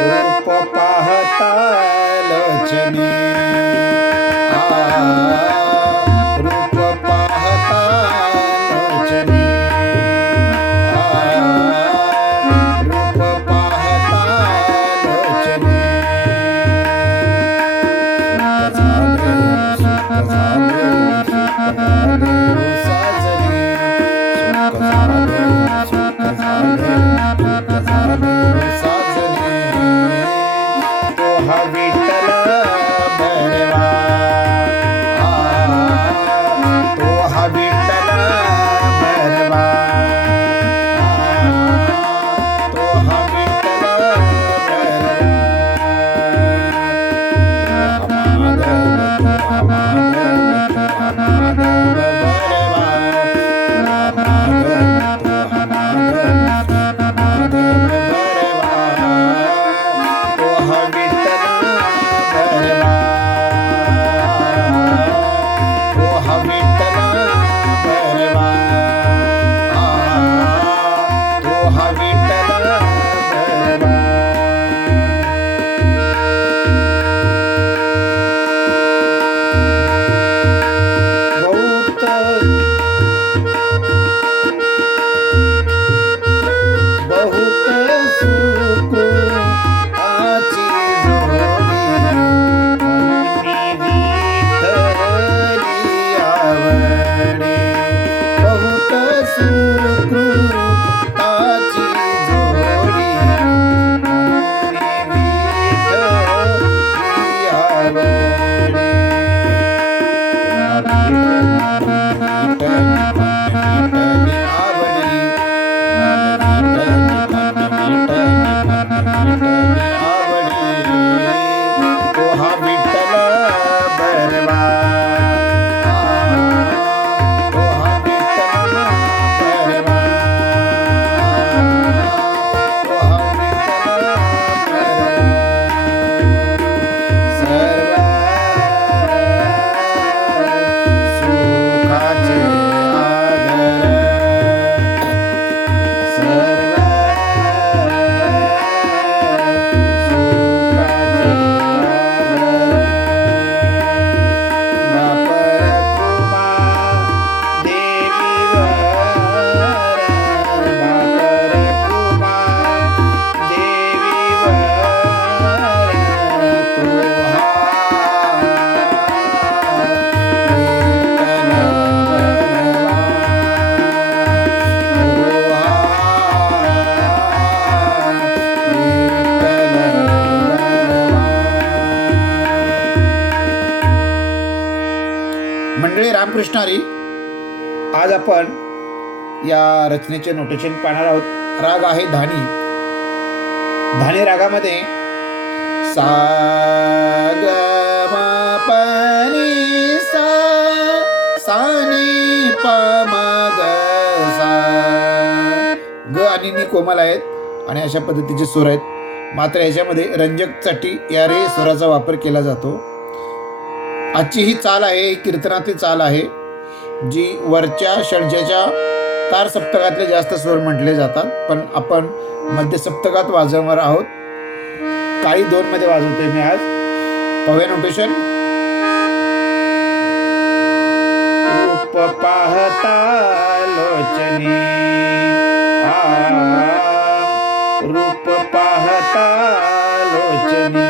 રૂપ પાહતા લોચને तो असणारी आज आपण या रचनेचे नोटेशन पाहणार आहोत. राग आहे धानी. धानी रागामध्ये सा ग सा प म ग सा. ग आणि नी कोमल आहेत आणि अशा पद्धतीचे सूर आहेत. मात्र याच्यामध्ये रंजकसाठी या रे स्वराचा वापर केला जातो. आजची ही चाल आहे ही कीर्तनातली चाल आहे. जी वरच्या षडजेच्या तार सप्तकातले जास्त स्वर म्हटले जातात पण आपण मध्य सप्तकात वाजवणार आहोत. काही दोन मध्ये वाजवतोय मी आज. पवे नोटेशन रूप पाहता लोचने. रूप पाहता लोचने.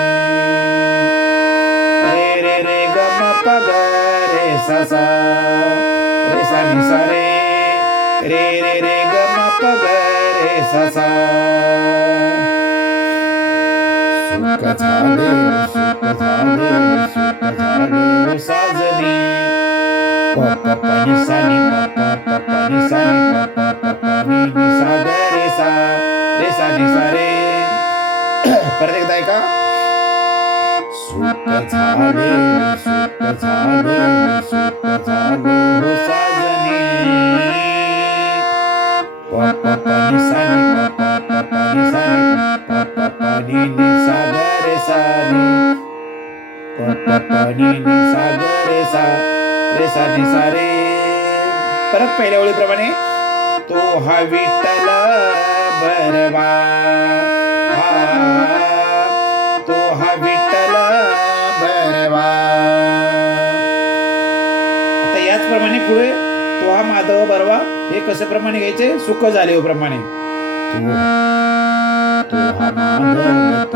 रे रे रे ग म रे ससा. रे रे रे रे नि सा ग रे सा रे सा नि सा रे. परत पहिल्या ओळीप्रमाणे तो हा विठ्ठल बरवा तो हा विठ्ठल बरवा आता याचप्रमाणे पुढे तो हा माधव बरवा हे कसं प्रमाणे घ्यायचे? सुख झाले हो प्रमाणे तो हा माधव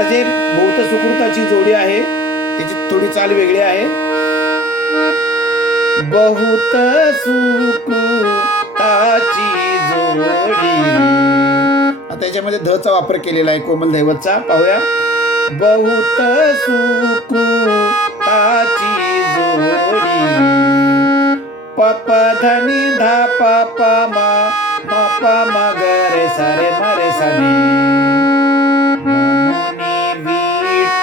आता जे भौत सुकृताची जोडी आहे. त्याची थोडी चाल वेगळी आहे. बहुत सुकृताची जोडी. आता याच्यामध्ये ध चा वापर केलेला आहे कोमल दैवतचा. पाहूया. बहुत सुकृताची जोडी. पप धनी धा पप मा म प म ग रे सा रे म रे सा नी मुनी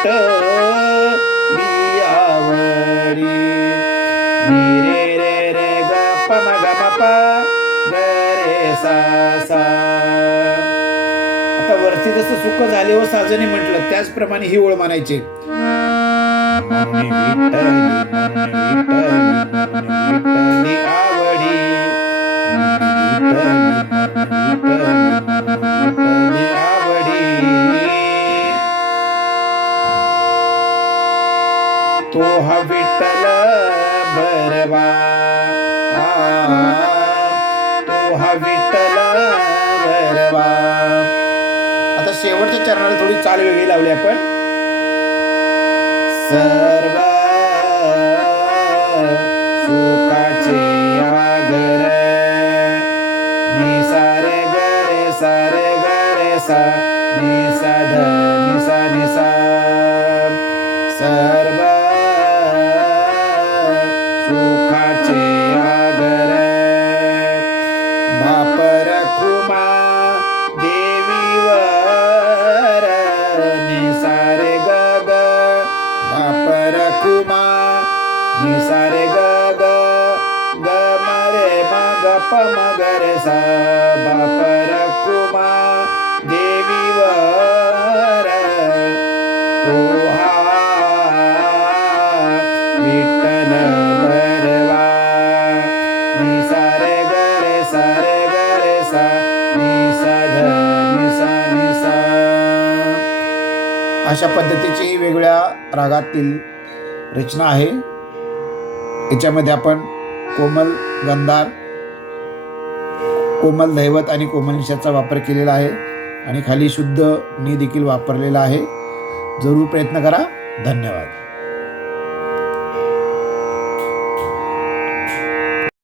विट आवडी रे रे रे ग प म ग म प ग रे सा सा। आता वरती जसं सुख झाले हो व साजने म्हटलं त्याचप्रमाणे ही ओळ म्हणायची आवडी. आवडी तो हा विठ्ठल बरवा तो विठ्ठल बरवा आता शेवटच्या चरणाला थोडी चाल वेगळी लावली आपण. सर्व सुखाचे आगर नि सारे गरे सारे गरे सा नि सारे ग ग ग म रे मरे मग प मगरे सा बापर कुमा देवीवर तो हा विठ्ठल बरवा नि सारे ग रे सा रे ग रे सा नि सा ध नि सा नि सा. अशा पद्धतीची ही वेगवेगळ्या रागातील रचना आहे. याच्यामध्ये आपण कोमल गंधार कोमल दैवत आणि कोमल निशाचा वापर केलेला आहे. आणि खाली शुद्ध नी देखील वापरलेला आहे. जरूर प्रयत्न करा. धन्यवाद.